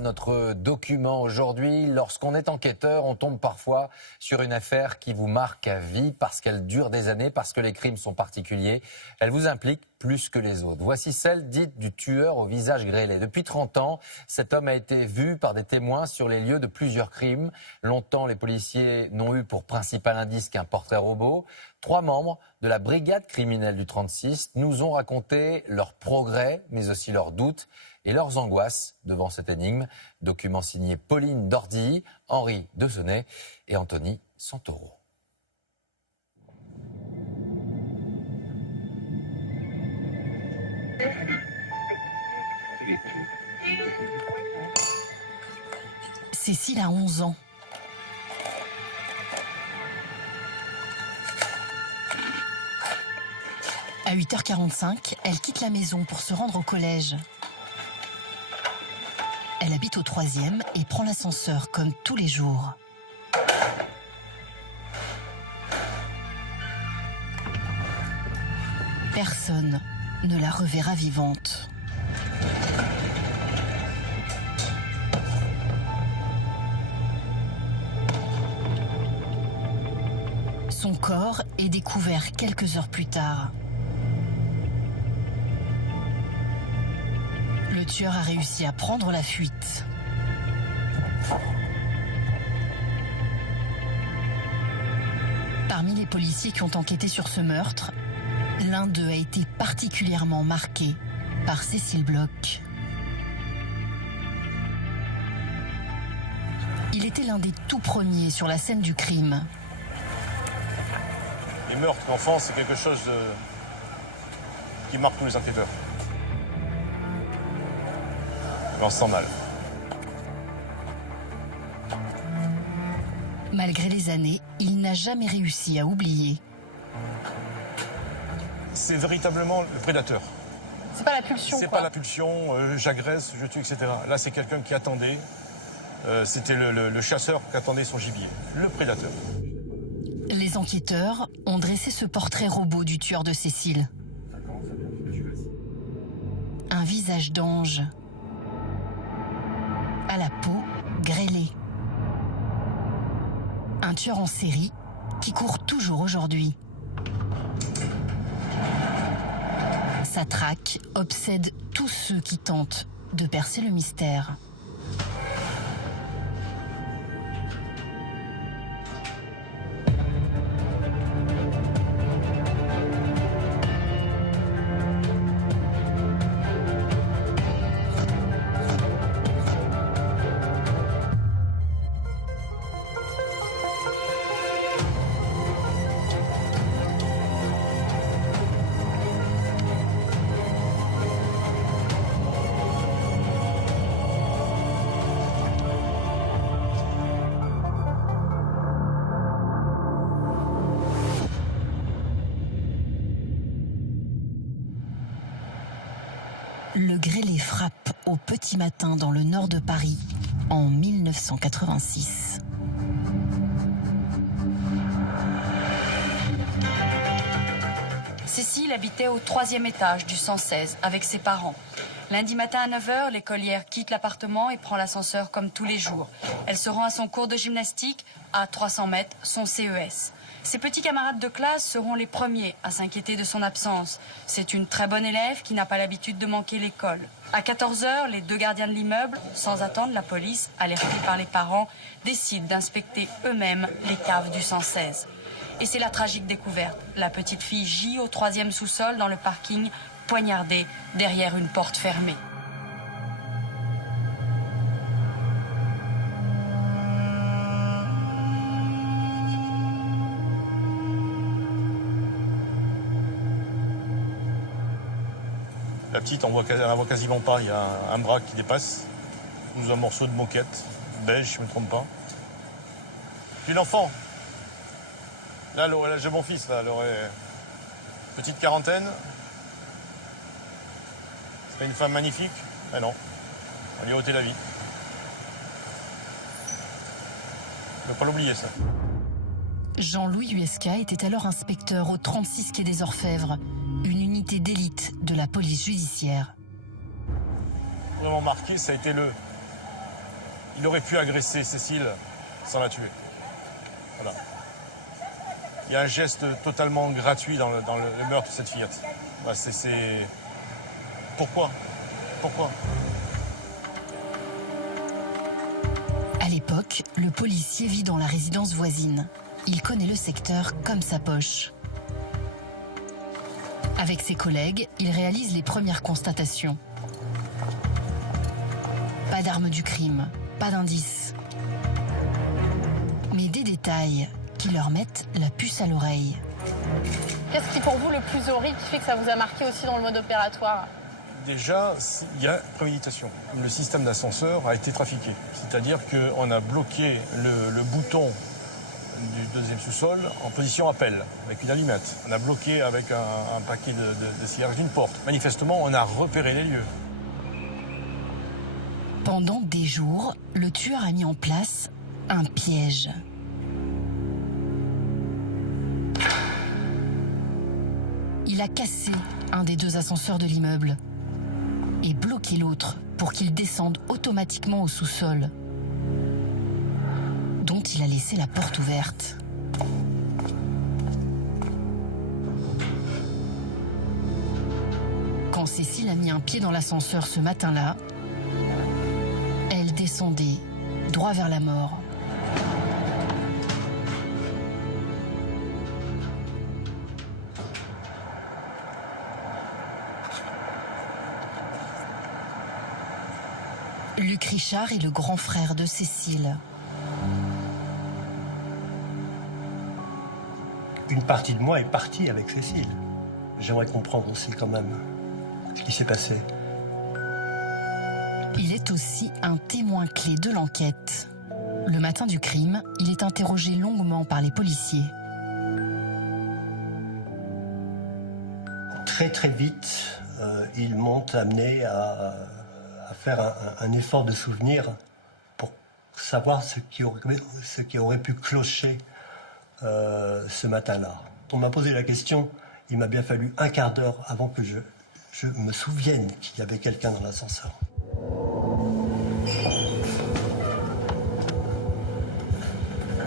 Notre document aujourd'hui, lorsqu'on est enquêteur, on tombe parfois sur une affaire qui vous marque à vie parce qu'elle dure des années, parce que les crimes sont particuliers. Elle vous implique plus que les autres. Voici celle dite du tueur au visage grêlé. Depuis 30 ans, cet homme a été vu par des témoins sur les lieux de plusieurs crimes. Longtemps, les policiers n'ont eu pour principal indice qu'un portrait robot. 3 membres de la brigade criminelle du 36 nous ont raconté leurs progrès, mais aussi leurs doutes et leurs angoisses devant cette énigme. Document signé Pauline Dordy, Henri Desonnet et Anthony Santoro. Cécile a 11 ans. À 8h45, elle quitte la maison pour se rendre au collège. Elle habite au 3e et prend l'ascenseur comme tous les jours. Personne ne la reverra vivante. Son corps est découvert quelques heures plus tard. Le tueur a réussi à prendre la fuite. Parmi les policiers qui ont enquêté sur ce meurtre, l'un d'eux a été particulièrement marqué par Cécile Bloch. Il était l'un des tout premiers sur la scène du crime. Les meurtres d'enfants, c'est quelque chose qui marque tous les enquêteurs. On se sent mal. Malgré les années, il n'a jamais réussi à oublier. C'est véritablement le prédateur. C'est pas la pulsion, C'est quoi. pas la pulsion, j'agresse, je tue, etc. Là, c'est quelqu'un qui attendait. C'était le chasseur qui attendait son gibier. Le prédateur. Les enquêteurs ont dressé ce portrait robot du tueur de Cécile. Un visage d'ange. À la peau grêlée. Un tueur en série qui court toujours aujourd'hui. Sa traque obsède tous ceux qui tentent de percer le mystère. Le grêlé frappe au petit matin dans le nord de Paris en 1986. Cécile habitait au 3e étage du 116 avec ses parents. Lundi matin à 9h, l'écolière quitte l'appartement et prend l'ascenseur comme tous les jours. Elle se rend à son cours de gymnastique, à 300 mètres, son CES. Ses petits camarades de classe seront les premiers à s'inquiéter de son absence. C'est une très bonne élève qui n'a pas l'habitude de manquer l'école. À 14h, les 2 gardiens de l'immeuble, sans attendre la police, alertés par les parents, décident d'inspecter eux-mêmes les caves du 116. Et c'est la tragique découverte. La petite fille gît au 3e sous-sol dans le parking, poignardée derrière une porte fermée. La petite, on la voit quasiment pas. Il y a un bras qui dépasse. Nous un morceau de moquette, beige, si je ne me trompe pas. Puis l'enfant. Là, l'âge de mon fils, là, elle aurait petite quarantaine. C'est une femme magnifique. Mais non, on lui a ôté la vie. Il ne faut pas l'oublier, ça. Jean-Louis Huesca était alors inspecteur au 36 quai des Orfèvres, une unité d'élite de la police judiciaire. Vraiment marqué, ça a été Il aurait pu agresser Cécile sans la tuer. Voilà. Il y a un geste totalement gratuit dans le meurtre de cette fillette. Bah, c'est... Pourquoi ? Pourquoi ? À l'époque, le policier vit dans la résidence voisine. Il connaît le secteur comme sa poche. Avec ses collègues, il réalise les premières constatations. Pas d'arme du crime, pas d'indices. Mais des détails qui leur mettent la puce à l'oreille. Qu'est-ce qui, pour vous, le plus horrible qui fait que ça vous a marqué aussi dans le mode opératoire ? Déjà, il y a préméditation. Le système d'ascenseur a été trafiqué. C'est-à-dire qu'on a bloqué le bouton du deuxième sous-sol en position appel, avec une allumette. On a bloqué avec un paquet de cierges d'une porte. Manifestement, on a repéré les lieux. Pendant des jours, le tueur a mis en place un piège. Il a cassé un des deux ascenseurs de l'immeuble et bloqué l'autre pour qu'il descende automatiquement au sous-sol, dont il a laissé la porte ouverte. Quand Cécile a mis un pied dans l'ascenseur ce matin-là, elle descendait droit vers la mort. Luc Richard est le grand frère de Cécile. Une partie de moi est partie avec Cécile. J'aimerais comprendre aussi quand même ce qui s'est passé. Il est aussi un témoin clé de l'enquête. Le matin du crime, il est interrogé longuement par les policiers. Très très vite, ils m'ont amené à faire un effort de souvenir pour savoir ce qui aurait pu clocher ce matin-là. On m'a posé la question, il m'a bien fallu un quart d'heure avant que je me souvienne qu'il y avait quelqu'un dans l'ascenseur.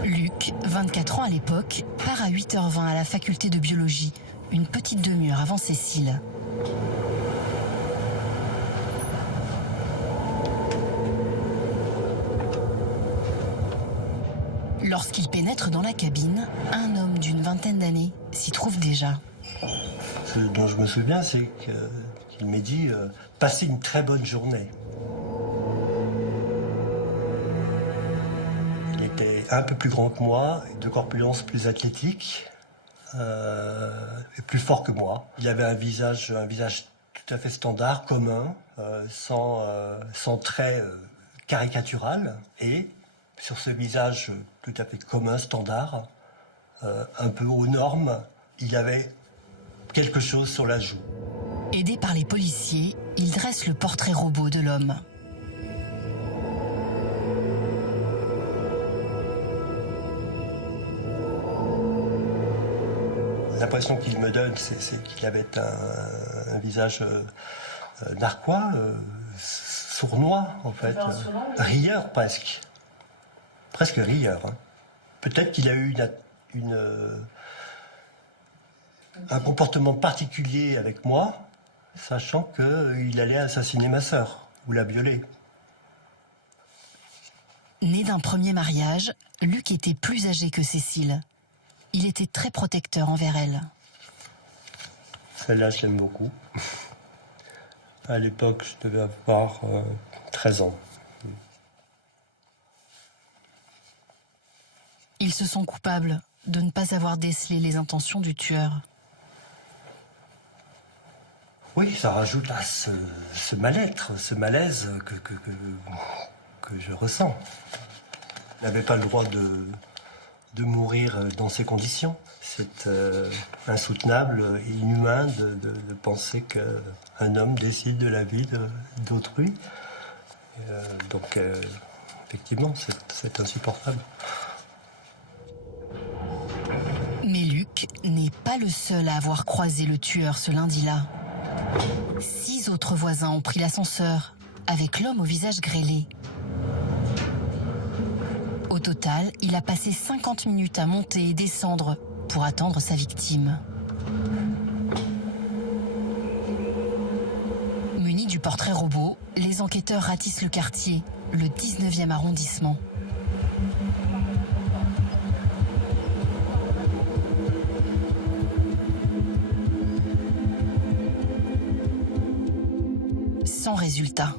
Luc, 24 ans à l'époque, part à 8h20 à la faculté de biologie, une petite demi-heure avant Cécile. Lorsqu'il pénètre dans la cabine, un homme d'une vingtaine d'années s'y trouve déjà. Ce dont je me souviens, c'est qu'il m'a dit « Passez une très bonne journée ». Il était un peu plus grand que moi, de corpulence plus athlétique, et plus fort que moi. Il avait un visage tout à fait standard, commun, sans traits caricatural, et sur ce visage tout à fait commun, standard, un peu aux normes, il avait quelque chose sur la joue. Aidé par les policiers, il dresse le portrait robot de l'homme. L'impression qu'il me donne, c'est qu'il avait un visage narquois, sournois en fait, rieur presque. Presque rieur. Hein. Peut-être qu'il a eu un comportement particulier avec moi, sachant qu'il allait assassiner ma sœur ou la violer. Né d'un premier mariage, Luc était plus âgé que Cécile. Il était très protecteur envers elle. Celle-là, je l'aime beaucoup. À l'époque, je devais avoir 13 ans. Ils se sont coupables de ne pas avoir décelé les intentions du tueur. Oui, ça rajoute à ce mal-être, ce malaise que je ressens. Il n'avait pas le droit de mourir dans ces conditions. C'est insoutenable et inhumain de penser qu'un homme décide de la vie d'autrui. Donc, effectivement, c'est insupportable. Mais Luc n'est pas le seul à avoir croisé le tueur ce lundi-là. 6 autres voisins ont pris l'ascenseur avec l'homme au visage grêlé. total, il a passé 50 minutes à monter et descendre pour attendre sa victime. Munis du portrait robot, les enquêteurs ratissent le quartier, le 19e arrondissement. Sans résultat.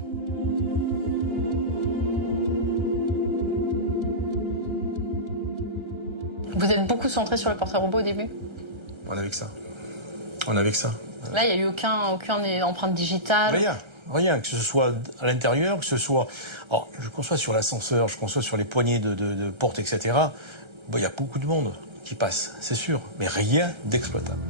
Vous êtes beaucoup centré sur le portrait robot au début? On avait que ça. On avait que ça. Là, il n'y a eu aucune empreinte digitale? Rien, que ce soit à l'intérieur, que ce soit... Alors, je conçois sur l'ascenseur, je conçois sur les poignées de porte, etc. Bon, il y a beaucoup de monde qui passe, c'est sûr, mais rien d'exploitable.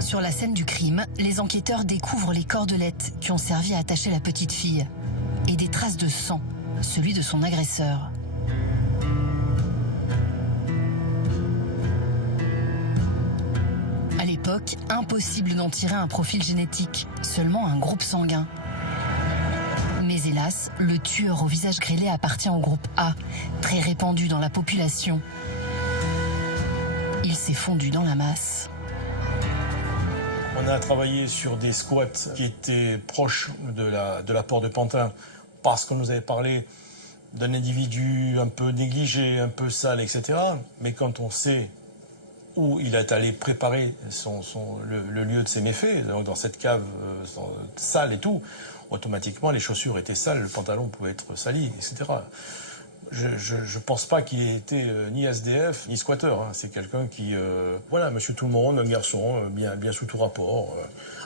Sur la scène du crime, les enquêteurs découvrent les cordelettes qui ont servi à attacher la petite fille et des traces de sang, celui de son agresseur. À l'époque, impossible d'en tirer un profil génétique, seulement un groupe sanguin. Mais hélas, le tueur au visage grêlé appartient au groupe A, très répandu dans la population. Il s'est fondu dans la masse. On a travaillé sur des squats qui étaient proches de la porte de Pantin parce qu'on nous avait parlé d'un individu un peu négligé, un peu sale, etc. Mais quand on sait où il est allé préparer le lieu de ses méfaits, donc dans cette cave sale et tout, automatiquement les chaussures étaient sales, le pantalon pouvait être sali, etc. Je pense pas qu'il ait été ni SDF ni squatter. Hein. C'est quelqu'un qui, voilà, monsieur tout le monde, un garçon bien sous tout rapport,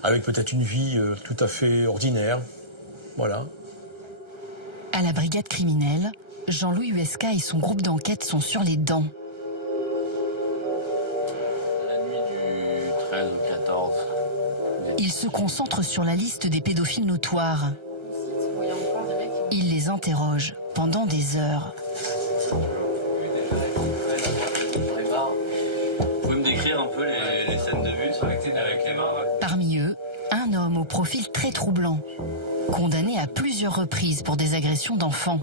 avec peut-être une vie tout à fait ordinaire, voilà. À la brigade criminelle, Jean-Louis Huesca et son groupe d'enquête sont sur les dents. La nuit du 13 au 14. Ils se concentrent sur la liste des pédophiles notoires. Ils les interrogent pendant des heures. Vous pouvez me décrire un peu les scènes de vue avec les mains? Parmi eux, un homme au profil très troublant, condamné à plusieurs reprises pour des agressions d'enfants.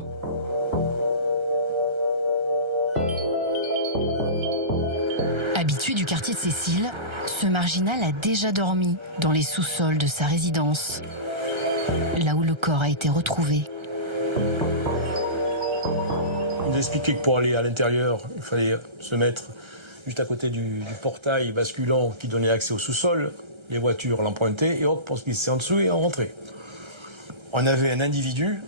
Habitué du quartier de Cécile, ce marginal a déjà dormi dans les sous-sols de sa résidence, là où le corps a été retrouvé. On nous expliquait que pour aller à l'intérieur, il fallait se mettre juste à côté du portail basculant qui donnait accès au sous-sol. Les voitures l'empruntaient et hop, on se glissait en dessous et on rentrait. On avait un individu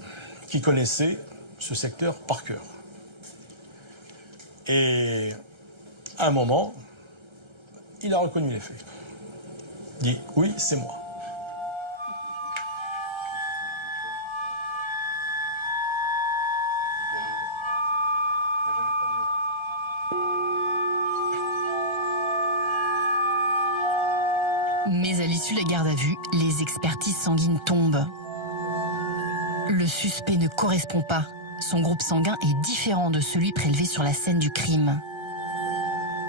qui connaissait ce secteur par cœur. Et à un moment, il a reconnu les faits. Il dit « oui, c'est moi ». Mais à l'issue de la garde à vue, les expertises sanguines tombent. Le suspect ne correspond pas. Son groupe sanguin est différent de celui prélevé sur la scène du crime.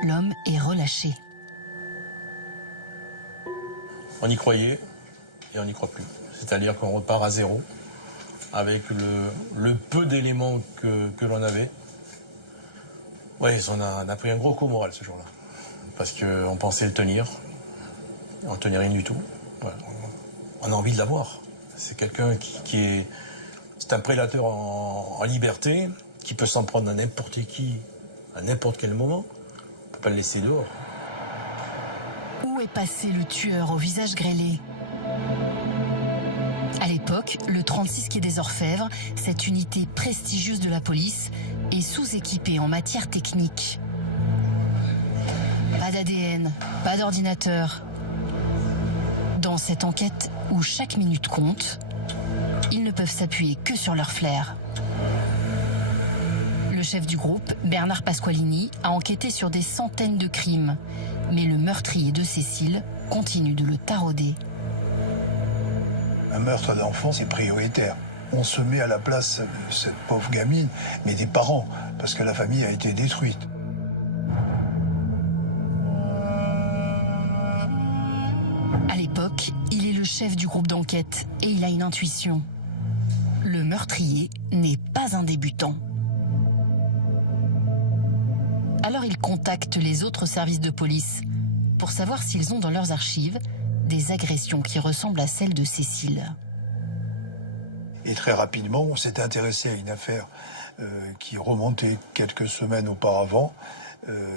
L'homme est relâché. On y croyait et on n'y croit plus. C'est-à-dire qu'on repart à zéro avec le peu d'éléments que l'on avait. Oui, on a pris un gros coup moral ce jour-là. Parce qu'on pensait le tenir. On ne tenait rien du tout. Voilà. On a envie de l'avoir. C'est quelqu'un qui est... C'est un prédateur en liberté, qui peut s'en prendre à n'importe qui, à n'importe quel moment. On ne peut pas le laisser dehors. Où est passé le tueur au visage grêlé? À l'époque, le 36 quai des Orfèvres, cette unité prestigieuse de la police, est sous-équipée en matière technique. Pas d'ADN, pas d'ordinateur. Dans cette enquête où chaque minute compte, ils ne peuvent s'appuyer que sur leur flair. Le chef du groupe, Bernard Pasqualini, a enquêté sur des centaines de crimes, mais le meurtrier de Cécile continue de le tarauder. Un meurtre d'enfant, c'est prioritaire. On se met à la place de cette pauvre gamine, mais des parents, parce que la famille a été détruite. À l'époque, il est le chef du groupe d'enquête et il a une intuition. Le meurtrier n'est pas un débutant. Alors il contacte les autres services de police pour savoir s'ils ont dans leurs archives des agressions qui ressemblent à celles de Cécile. Et très rapidement, on s'est intéressé à une affaire qui remontait quelques semaines auparavant.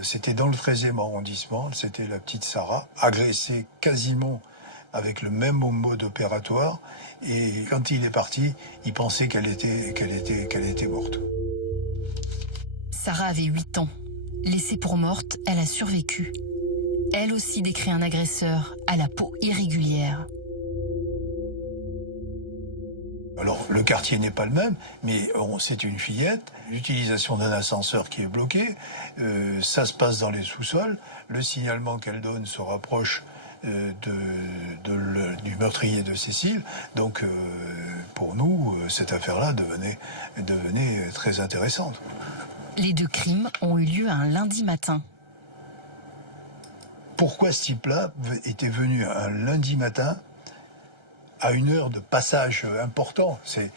C'était dans le 13e arrondissement, c'était la petite Sarah, agressée quasiment avec le même mode opératoire. Et quand il est parti, il pensait qu'elle était morte. Sarah avait 8 ans. Laissée pour morte, elle a survécu. Elle aussi décrit un agresseur à la peau irrégulière. Alors, le quartier n'est pas le même, mais c'est une fillette. L'utilisation d'un ascenseur qui est bloqué, ça se passe dans les sous-sols. Le signalement qu'elle donne se rapproche du meurtrier de Cécile. Donc, pour nous, cette affaire-là devenait très intéressante. Les 2 crimes ont eu lieu un lundi matin. Pourquoi ce type-là était venu un lundi matin à une heure de passage important? C'est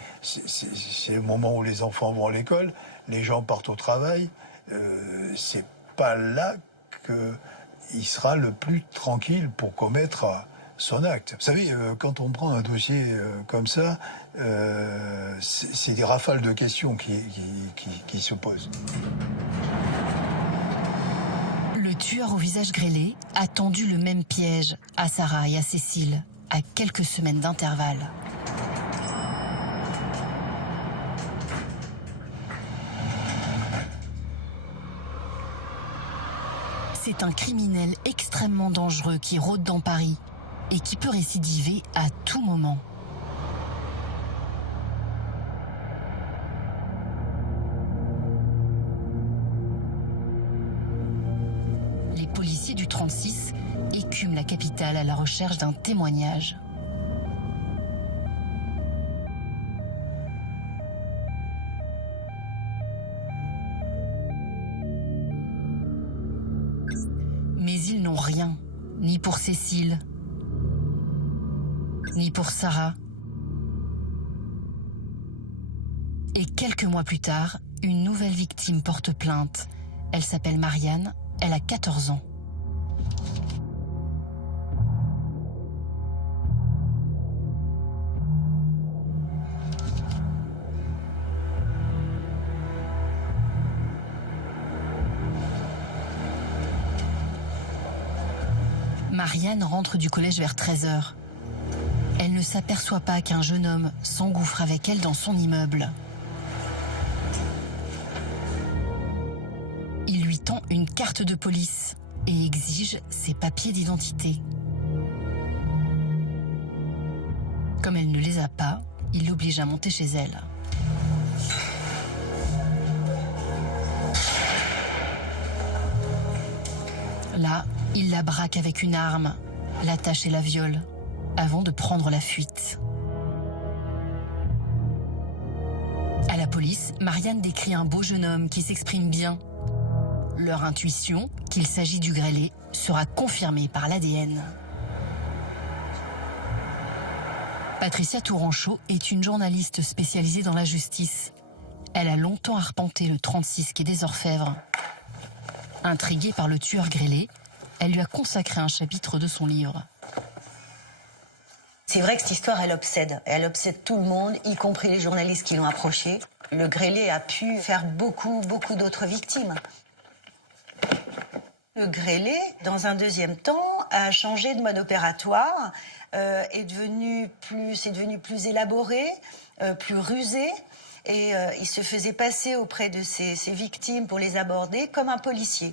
le moment où les enfants vont à l'école, les gens partent au travail. C'est pas là qu'il sera le plus tranquille pour commettre son acte. Vous savez, quand on prend un dossier comme ça, c'est des rafales de questions qui se posent. Le tueur au visage grêlé a tendu le même piège à Sarah et à Cécile, à quelques semaines d'intervalle. C'est un criminel extrêmement dangereux qui rôde dans Paris et qui peut récidiver à tout moment. Les policiers du 36 écument la capitale à la recherche d'un témoignage. Mais ils n'ont rien, ni pour Cécile, ni pour Sarah. Et quelques mois plus tard, une nouvelle victime porte plainte. Elle s'appelle Marianne, elle a 14 ans. Marianne rentre du collège vers 13h. Elle ne s'aperçoit pas qu'un jeune homme s'engouffre avec elle dans son immeuble. Il lui tend une carte de police et exige ses papiers d'identité. Comme elle ne les a pas, il l'oblige à monter chez elle. Là, il la braque avec une arme, l'attache et la viole, avant de prendre la fuite. À la police, Marianne décrit un beau jeune homme qui s'exprime bien. Leur intuition, qu'il s'agit du grêlé, sera confirmée par l'ADN. Patricia Touranchot est une journaliste spécialisée dans la justice. Elle a longtemps arpenté le 36 quai des Orfèvres. Intriguée par le tueur grêlé, elle lui a consacré un chapitre de son livre. C'est vrai que cette histoire, elle obsède. Elle obsède tout le monde, y compris les journalistes qui l'ont approché. Le grêlé a pu faire beaucoup d'autres victimes. Le grêlé, dans un deuxième temps, a changé de mode opératoire, est devenu plus élaboré, plus rusé. Et il se faisait passer auprès de ses victimes pour les aborder comme un policier.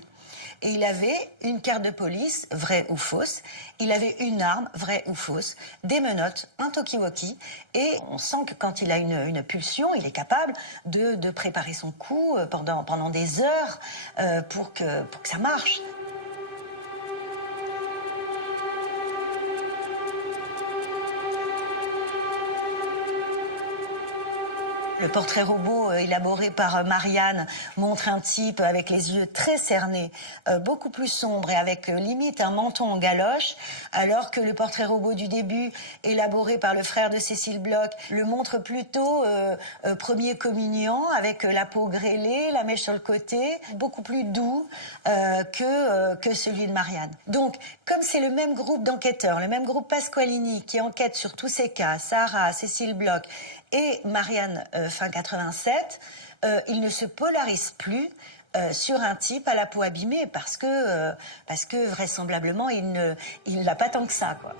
Et il avait une carte de police, vraie ou fausse. Il avait une arme, vraie ou fausse, des menottes, un talkie-walkie. Et on sent que quand il a une pulsion, il est capable de préparer son coup pendant des heures pour que ça marche. Le portrait robot élaboré par Marianne montre un type avec les yeux très cernés, beaucoup plus sombre et avec limite un menton en galoche, alors que le portrait robot du début, élaboré par le frère de Cécile Bloch, le montre plutôt premier communiant, avec la peau grêlée, la mèche sur le côté, beaucoup plus doux que celui de Marianne. Donc, comme c'est le même groupe d'enquêteurs, le même groupe Pasqualini qui enquête sur tous ces cas, Sarah, Cécile Bloch et Marianne fin 87, il ne se polarise plus sur un type à la peau abîmée parce que vraisemblablement il n'a pas tant que ça, quoi.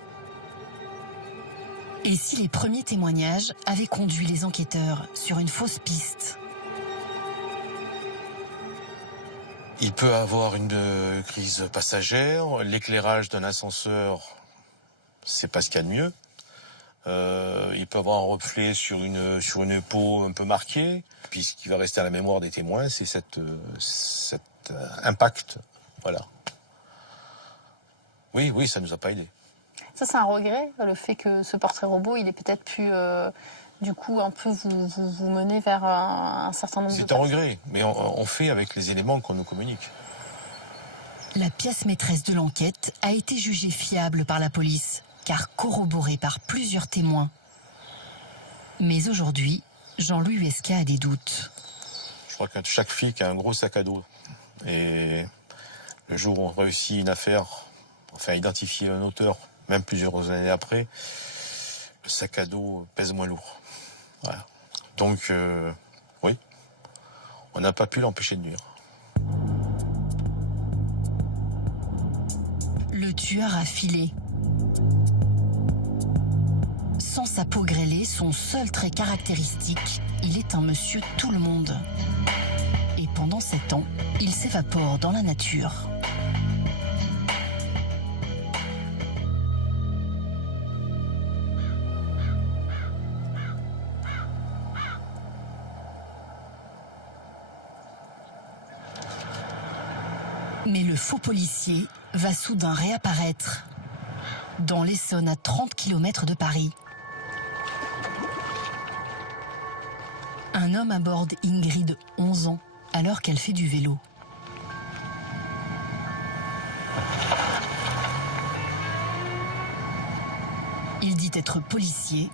Et si les premiers témoignages avaient conduit les enquêteurs sur une fausse piste? Il peut avoir une crise passagère, l'éclairage d'un ascenseur, c'est pas ce qu'il y a de mieux. Il peut avoir un reflet sur une peau un peu marquée. Puis ce qui va rester à la mémoire des témoins, c'est cet impact. Voilà. Oui, ça nous a pas aidé. Ça, c'est un regret, le fait que ce portrait robot, il ait peut-être pu, du coup, un peu vous mener vers un certain nombre de C'est un regret, mais on fait avec les éléments qu'on nous communique. La pièce maîtresse de l'enquête a été jugée fiable par la police, car corroborée par plusieurs témoins. Mais aujourd'hui, Jean-Louis Huesca a des doutes. Je crois que chaque flic a un gros sac à dos. Et le jour où on réussit une affaire, enfin identifier un auteur, même plusieurs années après, le sac à dos pèse moins lourd. Voilà. Donc, oui, on n'a pas pu l'empêcher de nuire. Le tueur a filé. Sans sa peau grêlée, son seul trait caractéristique, il est un monsieur tout le monde. Et pendant 7 ans, il s'évapore dans la nature. Mais le faux policier va soudain réapparaître dans l'Essonne, à 30 km de Paris. Un homme aborde Ingrid, 11 ans, alors qu'elle fait du vélo. Il dit être policier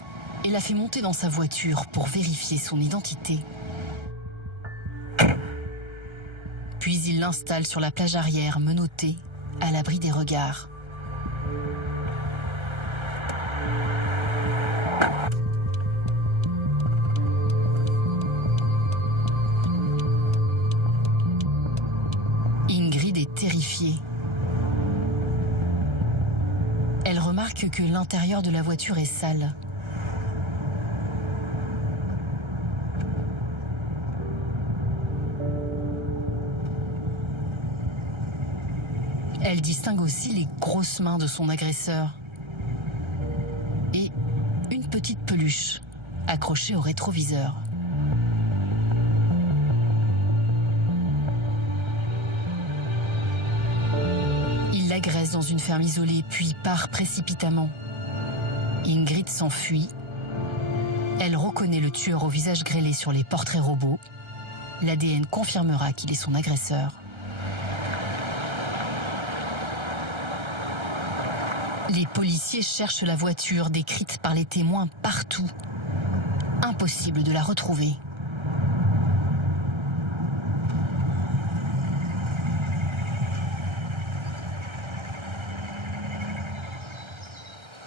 et la fait monter dans sa voiture pour vérifier son identité. Puis il l'installe sur la plage arrière, menottée, à l'abri des regards. Ingrid est terrifiée. Elle remarque que l'intérieur de la voiture est sale. Elle distingue aussi les grosses mains de son agresseur et une petite peluche accrochée au rétroviseur. Il l'agresse dans une ferme isolée puis part précipitamment. Ingrid s'enfuit. Elle reconnaît le tueur au visage grêlé sur les portraits robots. L'ADN confirmera qu'il est son agresseur. Les policiers cherchent la voiture décrite par les témoins partout. Impossible de la retrouver.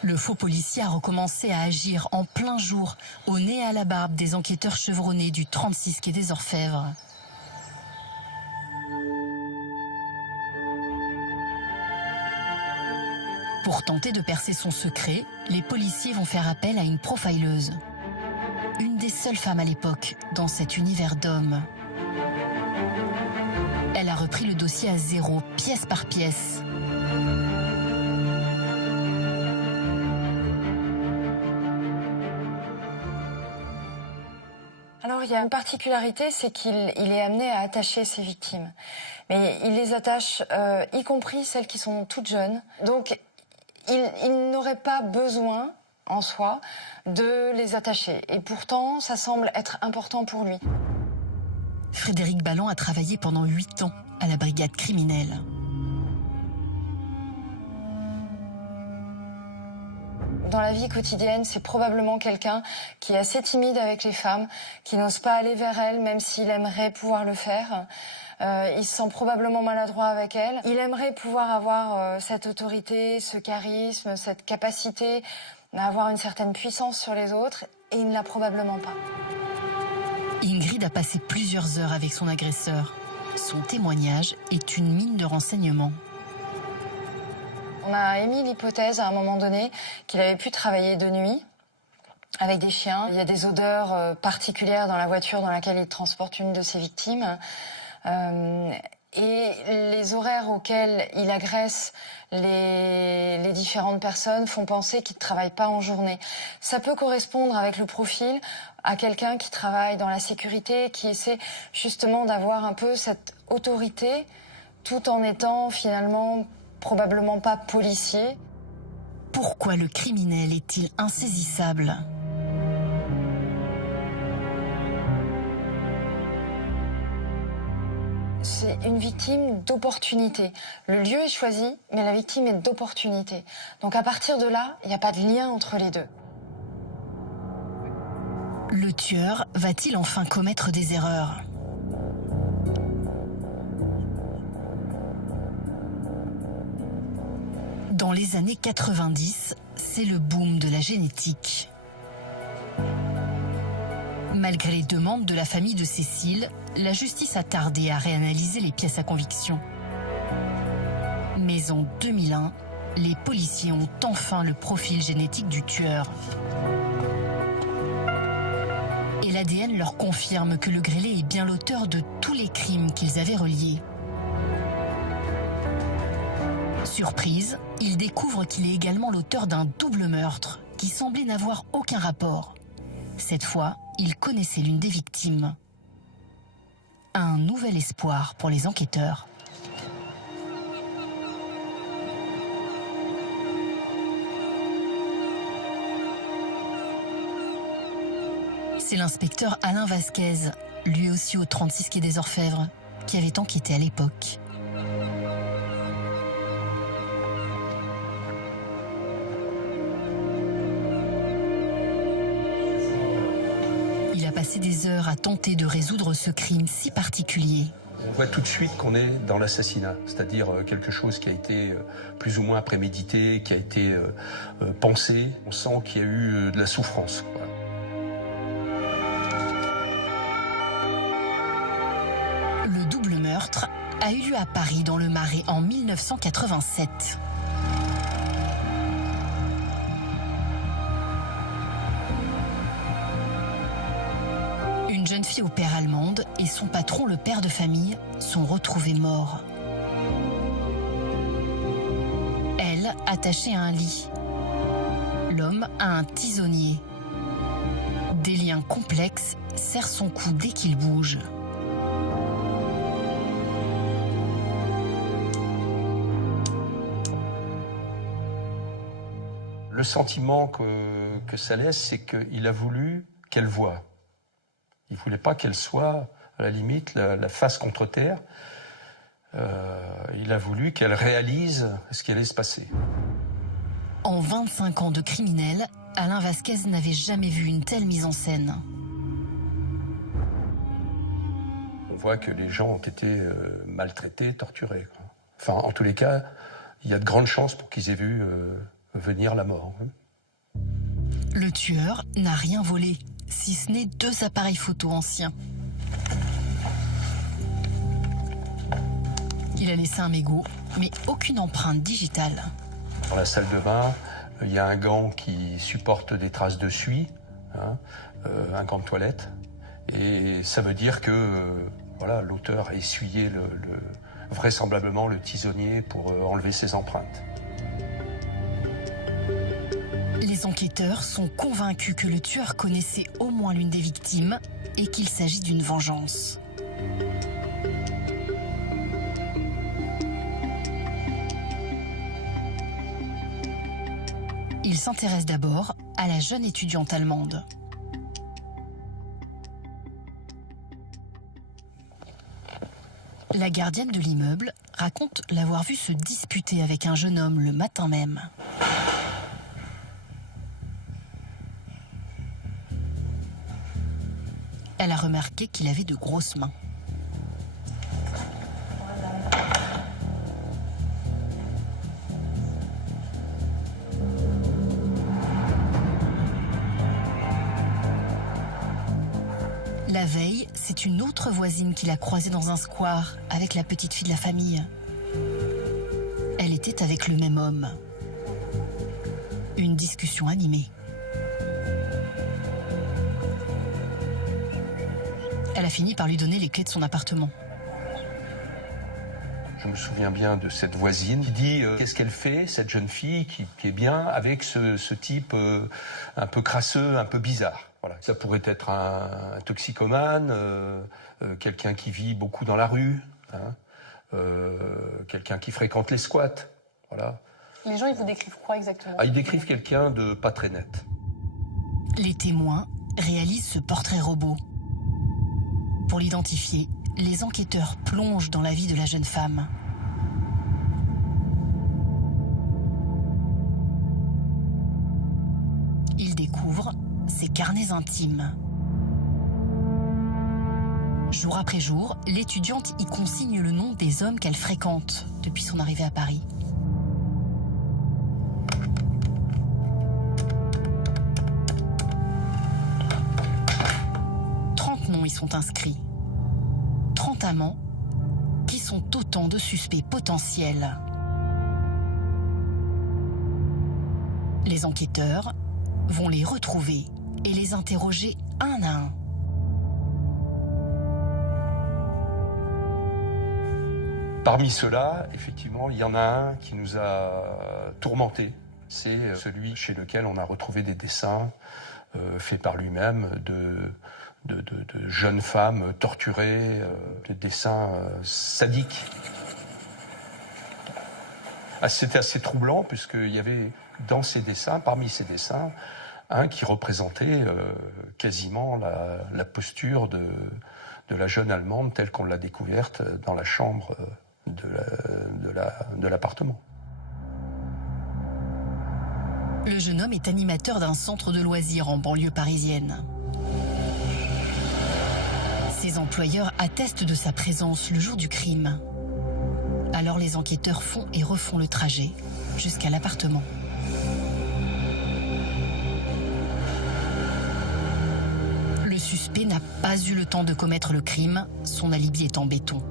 Le faux policier a recommencé à agir en plein jour, au nez et à la barbe des enquêteurs chevronnés du 36 quai des Orfèvres. Pour tenter de percer son secret, les policiers vont faire appel à une profileuse. Une des seules femmes à l'époque dans cet univers d'hommes. Elle a repris le dossier à zéro, pièce par pièce. Alors, il y a une particularité, c'est qu'il est amené à attacher ses victimes. Mais il les attache, y compris celles qui sont toutes jeunes. Donc, il n'aurait pas besoin en soi de les attacher. Et pourtant, ça semble être important pour lui. Frédéric Balland a travaillé pendant 8 ans à la brigade criminelle. Dans la vie quotidienne, c'est probablement quelqu'un qui est assez timide avec les femmes, qui n'ose pas aller vers elles, même s'il aimerait pouvoir le faire. Il se sent probablement maladroit avec elles. Il aimerait pouvoir avoir cette autorité, ce charisme, cette capacité à avoir une certaine puissance sur les autres, et il ne l'a probablement pas. Ingrid a passé plusieurs heures avec son agresseur. Son témoignage est une mine de renseignements. On a émis l'hypothèse à un moment donné qu'il avait pu travailler de nuit avec des chiens. Il y a des odeurs particulières dans la voiture dans laquelle il transporte une de ses victimes. Et les horaires auxquels il agresse les différentes personnes font penser qu'il ne travaille pas en journée. Ça peut correspondre avec le profil à quelqu'un qui travaille dans la sécurité, qui essaie justement d'avoir un peu cette autorité tout en étant finalement probablement pas policier. Pourquoi le criminel est-il insaisissable ? C'est une victime d'opportunité. Le lieu est choisi, mais la victime est d'opportunité. Donc à partir de là, il n'y a pas de lien entre les deux. Le tueur va-t-il enfin commettre des erreurs ? Dans les années 90, c'est le boom de la génétique. Malgré les demandes de la famille de Cécile, la justice a tardé à réanalyser les pièces à conviction. Mais en 2001, les policiers ont enfin le profil génétique du tueur. Et l'ADN leur confirme que le grêlé est bien l'auteur de tous les crimes qu'ils avaient reliés. Surprise, ils découvrent qu'il est également l'auteur d'un double meurtre qui semblait n'avoir aucun rapport. Cette fois, il connaissait l'une des victimes. Un nouvel espoir pour les enquêteurs. C'est l'inspecteur Alain Vasquez, lui aussi au 36 quai des Orfèvres, qui avait enquêté à l'époque. Il a passé des heures à tenter de résoudre ce crime si particulier. On voit tout de suite qu'on est dans l'assassinat, c'est-à-dire quelque chose qui a été plus ou moins prémédité, qui a été pensé. On sent qu'il y a eu de la souffrance. Voilà. Le double meurtre a eu lieu à Paris dans le Marais en 1987. Une jeune fille au père allemande et son patron, le père de famille, sont retrouvés morts. Elle, attachée à un lit. L'homme à un tisonnier. Des liens complexes serrent son cou dès qu'il bouge. Le sentiment que ça laisse, c'est qu'il a voulu qu'elle voie. Il ne voulait pas qu'elle soit, à la limite, la face contre terre. Il a voulu qu'elle réalise ce qui allait se passer. En 25 ans de criminel, Alain Vasquez n'avait jamais vu une telle mise en scène. On voit que les gens ont été maltraités, torturés, quoi. Enfin, en tous les cas, il y a de grandes chances pour qu'ils aient vu venir la mort. Le tueur n'a rien volé, si ce n'est 2 appareils photo anciens. Il a laissé un mégot, mais aucune empreinte digitale. Dans la salle de bain, il y a un gant qui supporte des traces de suie, hein, un gant de toilette. Et ça veut dire que voilà, l'auteur a essuyé vraisemblablement le tisonnier pour enlever ses empreintes. Les enquêteurs sont convaincus que le tueur connaissait au moins l'une des victimes et qu'il s'agit d'une vengeance. Ils s'intéressent d'abord à la jeune étudiante allemande. La gardienne de l'immeuble raconte l'avoir vue se disputer avec un jeune homme le matin même. Elle a remarqué qu'il avait de grosses mains. La veille, c'est une autre voisine qui l'a croisée dans un square avec la petite fille de la famille. Elle était avec le même homme. Une discussion animée. Elle a fini par lui donner les clés de son appartement. Je me souviens bien de cette voisine qui dit qu'est-ce qu'elle fait, cette jeune fille qui est bien avec ce type un peu crasseux, un peu bizarre. Voilà. Ça pourrait être un toxicomane, quelqu'un qui vit beaucoup dans la rue, hein, quelqu'un qui fréquente les squats. Voilà. Les gens, ils vous décrivent quoi exactement? Ils décrivent quelqu'un de pas très net. Les témoins réalisent ce portrait robot. Pour l'identifier, les enquêteurs plongent dans la vie de la jeune femme. Ils découvrent ses carnets intimes. Jour après jour, l'étudiante y consigne le nom des hommes qu'elle fréquente depuis son arrivée à Paris. Noms y sont inscrits. 30 amants qui sont autant de suspects potentiels. Les enquêteurs vont les retrouver et les interroger un à un. Parmi ceux-là, effectivement, il y en a un qui nous a tourmentés. C'est celui chez lequel on a retrouvé des dessins faits par lui-même de jeunes femmes torturées, des dessins sadiques. C'était assez troublant puisqu'il y avait dans ces dessins, parmi ces dessins, un qui représentait quasiment la posture de la jeune Allemande telle qu'on l'a découverte dans la chambre de l'appartement. Le jeune homme est animateur d'un centre de loisirs en banlieue parisienne. Ses employeurs attestent de sa présence le jour du crime. Alors les enquêteurs font et refont le trajet jusqu'à l'appartement. Le suspect n'a pas eu le temps de commettre le crime, son alibi est en béton.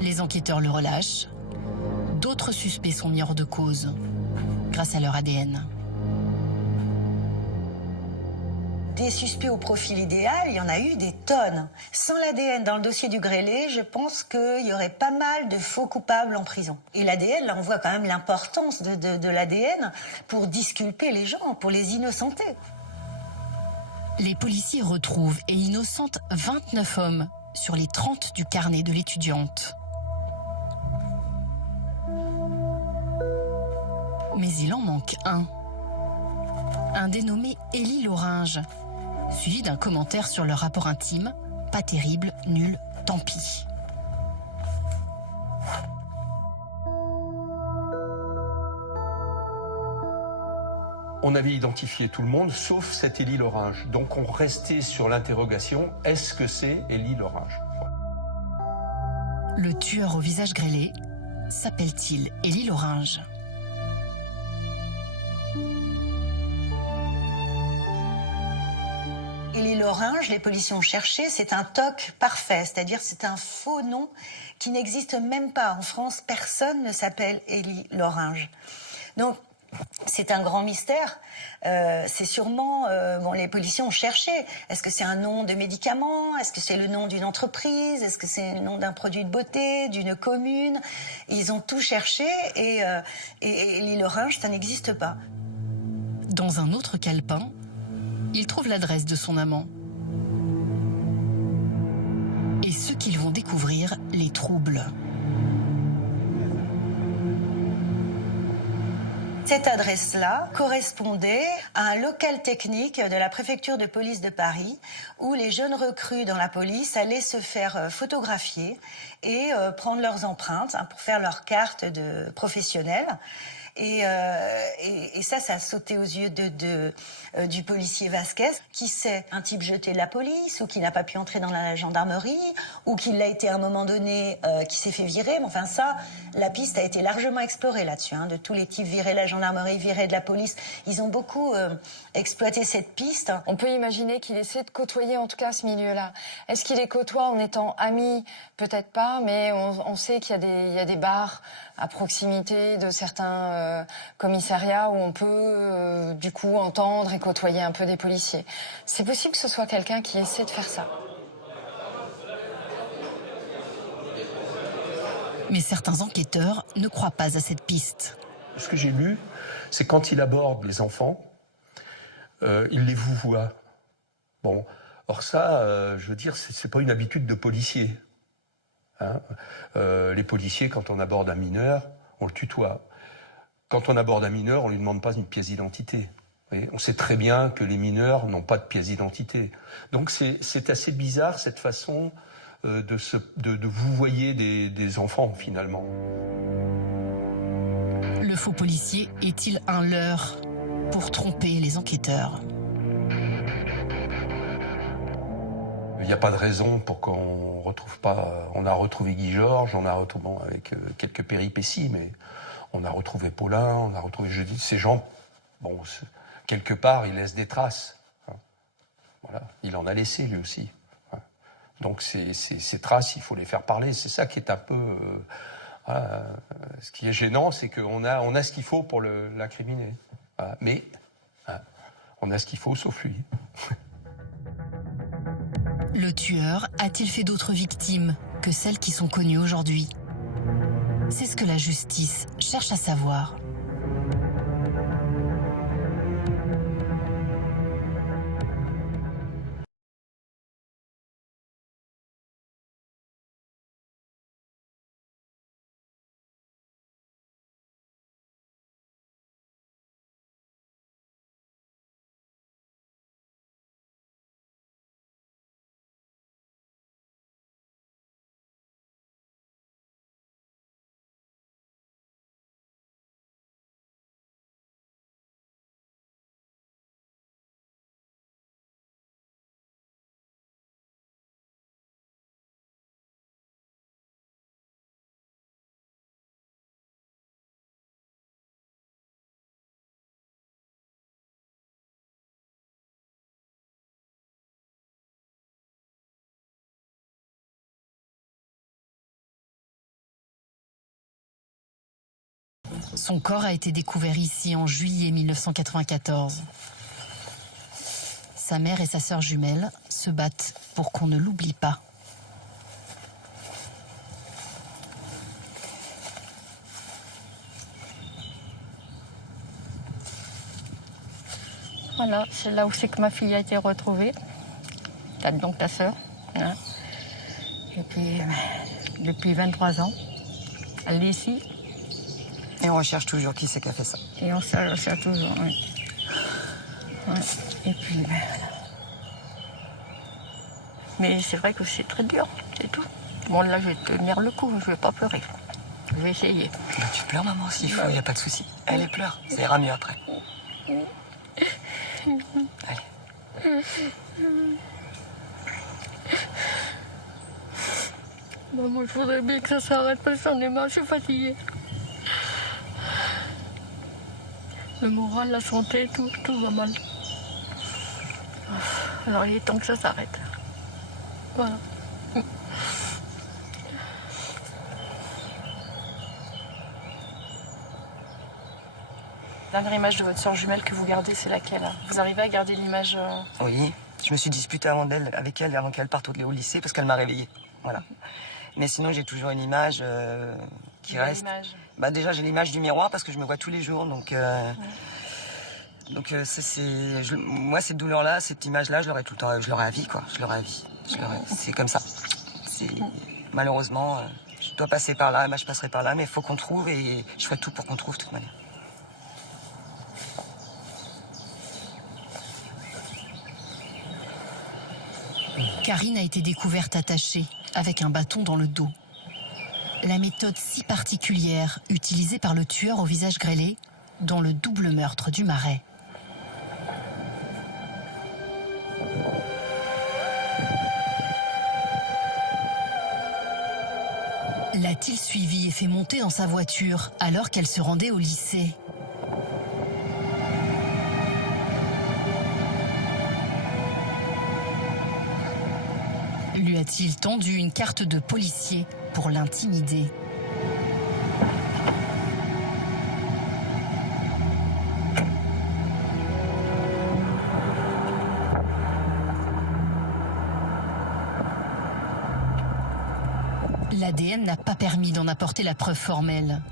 Les enquêteurs le relâchent. D'autres suspects sont mis hors de cause grâce à leur ADN. Des suspects au profil idéal, il y en a eu des tonnes. Sans l'ADN dans le dossier du grêlé, je pense qu'il y aurait pas mal de faux coupables en prison. Et l'ADN, là on voit quand même l'importance de l'ADN pour disculper les gens, pour les innocenter. Les policiers retrouvent et innocentent 29 hommes sur les 30 du carnet de l'étudiante. Mais il en manque un. Un dénommé Élie Loringe, suivi d'un commentaire sur leur rapport intime. Pas terrible, nul, tant pis. On avait identifié tout le monde, sauf cet Élie Loringe. Donc on restait sur l'interrogation, est-ce que c'est Élie Loringe? Le tueur au visage grêlé s'appelle-t-il Élie Loringe? Élie Loringe, les policiers ont cherché, c'est un TOC parfait, c'est-à-dire c'est un faux nom qui n'existe même pas. En France, personne ne s'appelle Élie Loringe. Donc, c'est un grand mystère. C'est sûrement... les policiers ont cherché. Est-ce que c'est un nom de médicament? Est-ce que c'est le nom d'une entreprise? Est-ce que c'est le nom d'un produit de beauté, d'une commune? Ils ont tout cherché et Élie Loringe, ça n'existe pas. Dans un autre calepin, ils trouvent l'adresse de son amant. Et ce qu'ils vont découvrir les trouble. Cette adresse-là correspondait à un local technique de la préfecture de police de Paris où les jeunes recrues dans la police allaient se faire photographier et prendre leurs empreintes pour faire leur carte de professionnel. Et ça a sauté aux yeux du policier Vasquez, qui sait un type jeté de la police ou qui n'a pas pu entrer dans la gendarmerie ou qui l'a été à un moment donné, qui s'est fait virer. Mais enfin ça, la piste a été largement explorée là-dessus, de tous les types virés de la gendarmerie, virés de la police. Ils ont beaucoup exploité cette piste. On peut imaginer qu'il essaie de côtoyer en tout cas ce milieu-là. Est-ce qu'il les côtoie en étant ami? Peut-être pas, mais on sait qu'il y a des bars à proximité de certains commissariats où on peut du coup entendre et côtoyer un peu des policiers. C'est possible que ce soit quelqu'un qui essaie de faire ça. Mais certains enquêteurs ne croient pas à cette piste. Ce que j'ai lu, c'est quand il aborde les enfants, il les vouvoie. Bon, or ça, je veux dire, c'est pas une habitude de policier. Les policiers, quand on aborde un mineur, on le tutoie. Quand on aborde un mineur, on lui demande pas une pièce d'identité. On sait très bien que les mineurs n'ont pas de pièce d'identité. Donc c'est assez bizarre cette façon de vouvoyer des enfants finalement. Le faux policier est-il un leurre pour tromper les enquêteurs? Il n'y a pas de raison pour qu'on retrouve pas. On a retrouvé Guy Georges, on a retrouvé avec quelques péripéties, mais on a retrouvé Paulin, on a retrouvé. Je dis ces gens, bon, quelque part, ils laissent des traces. Voilà, il en a laissé lui aussi. Donc ces traces, il faut les faire parler. C'est ça qui est un peu. Ce qui est gênant, c'est qu'on a ce qu'il faut pour l'incriminer. Mais on a ce qu'il faut sauf lui. Le tueur a-t-il fait d'autres victimes que celles qui sont connues aujourd'hui? C'est ce que la justice cherche à savoir. Son corps a été découvert ici en juillet 1994. Sa mère et sa sœur jumelle se battent pour qu'on ne l'oublie pas. Voilà, c'est là où c'est que ma fille a été retrouvée. Donc ta sœur. Et puis, depuis 23 ans, elle est ici. Et on recherche toujours qui c'est qui a fait ça. Et on cherche toujours, oui. Ouais. Et puis, voilà. Mais c'est vrai que c'est très dur, c'est tout. Bon, là, je vais tenir le coup, je vais pas pleurer. Je vais essayer. Bah, tu pleures, maman, s'il faut, il n'y a pas de souci. Elle pleure, ça ira mieux après. Allez. Maman, je voudrais bien que ça s'arrête parce que j'en ai marre, je suis fatiguée. Le moral, la santé, tout va mal. Alors il est temps que ça s'arrête. Voilà. La dernière image de votre sœur jumelle que vous gardez, c'est laquelle? Vous arrivez à garder l'image Oui, je me suis disputée avec elle avant qu'elle parte au lycée parce qu'elle m'a réveillée. Voilà. Mais sinon, j'ai toujours une image qui reste. Bah, déjà, j'ai l'image du miroir parce que je me vois tous les jours. Donc, moi, cette douleur-là, cette image-là, je l'aurai tout le temps. Je l'aurai à vie, quoi. Je l'aurai à vie. C'est comme ça. Malheureusement, je dois passer par là. Bah, je passerai par là, mais il faut qu'on trouve et je ferai tout pour qu'on trouve de toute manière. Karine a été découverte attachée, avec un bâton dans le dos. La méthode si particulière utilisée par le tueur au visage grêlé dans le double meurtre du Marais. L'a-t-il suivi et fait monter dans sa voiture alors qu'elle se rendait au lycée? Lui a-t-il tendu une carte de policier pour l'intimider? L'ADN n'a pas permis d'en apporter la preuve formelle.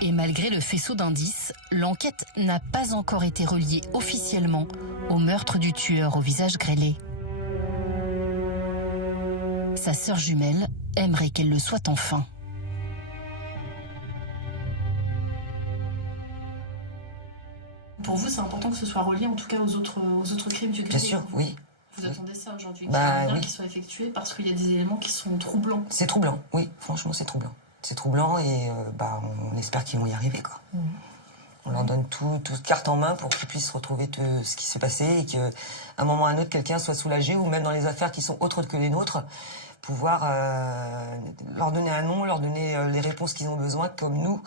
Et malgré le faisceau d'indices, l'enquête n'a pas encore été reliée officiellement au meurtre du tueur au visage grêlé. Sa sœur jumelle aimerait qu'elle le soit enfin. Pour vous, c'est important que ce soit relié en tout cas aux autres crimes du grêlé. Bien sûr, oui. Vous attendez ça aujourd'hui, Oui. Qu'il soit effectué parce qu'il y a des éléments qui sont troublants. C'est troublant, oui, franchement c'est troublant. C'est troublant et on espère qu'ils vont y arriver, quoi. On leur donne tout carte en main pour qu'ils puissent retrouver tout ce qui s'est passé et qu'à un moment ou à un autre, quelqu'un soit soulagé, ou même dans les affaires qui sont autres que les nôtres, pouvoir leur donner un nom, leur donner les réponses qu'ils ont besoin, comme nous.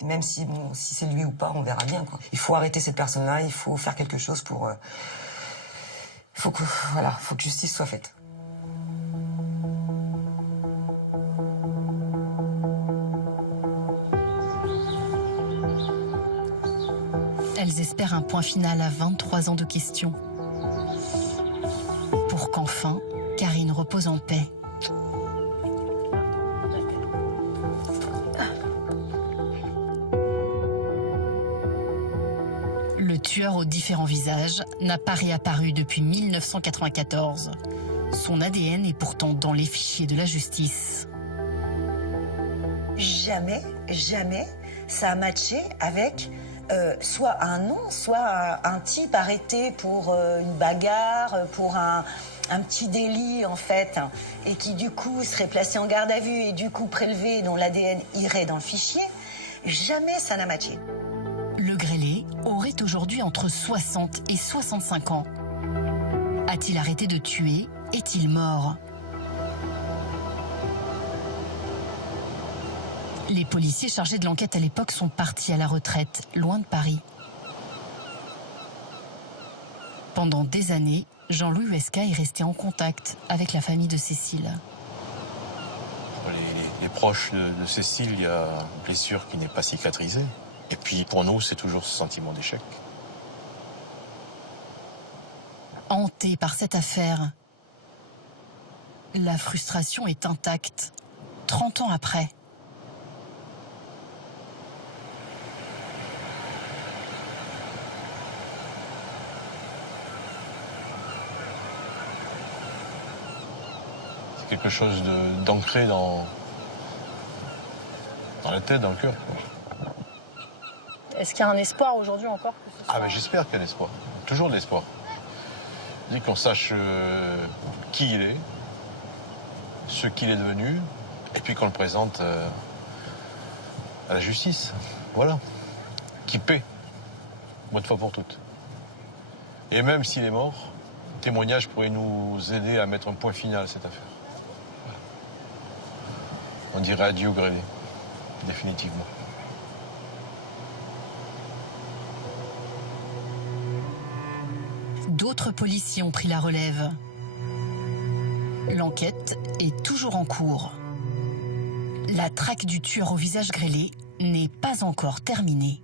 Et même si c'est lui ou pas, on verra bien, quoi. Il faut arrêter cette personne-là, il faut faire quelque chose pour... faut que justice soit faite. Elles espèrent un point final à 23 ans de questions. Pour qu'enfin, Karine repose en paix. Le tueur aux différents visages n'a pas réapparu depuis 1994. Son ADN est pourtant dans les fichiers de la justice. Jamais ça a matché avec soit un nom, soit un type arrêté pour une bagarre, pour un petit délit en fait, et qui du coup serait placé en garde à vue et du coup prélevé, dont l'ADN irait dans le fichier. Jamais ça n'a matché. Le grêlé aurait aujourd'hui entre 60 et 65 ans. A-t-il arrêté de tuer? Est-il mort? Les policiers chargés de l'enquête à l'époque sont partis à la retraite, loin de Paris. Pendant des années, Jean-Louis Huesca est resté en contact avec la famille de Cécile. Les proches de Cécile, il y a une blessure qui n'est pas cicatrisée. Et puis pour nous, c'est toujours ce sentiment d'échec. Hanté par cette affaire, la frustration est intacte, 30 ans après. C'est quelque chose d'ancré dans la tête, dans le cœur. Est-ce qu'il y a un espoir aujourd'hui encore que ce soit... Ah ben j'espère qu'il y a un espoir. Toujours de l'espoir. Je dis qu'on sache qui il est, ce qu'il est devenu, et puis qu'on le présente à la justice. Voilà. Qui paie, bonne fois pour toutes. Et même s'il est mort, le témoignage pourrait nous aider à mettre un point final à cette affaire. Voilà. On dirait adieu au grêlé, définitivement. D'autres policiers ont pris la relève. L'enquête est toujours en cours. La traque du tueur au visage grêlé n'est pas encore terminée.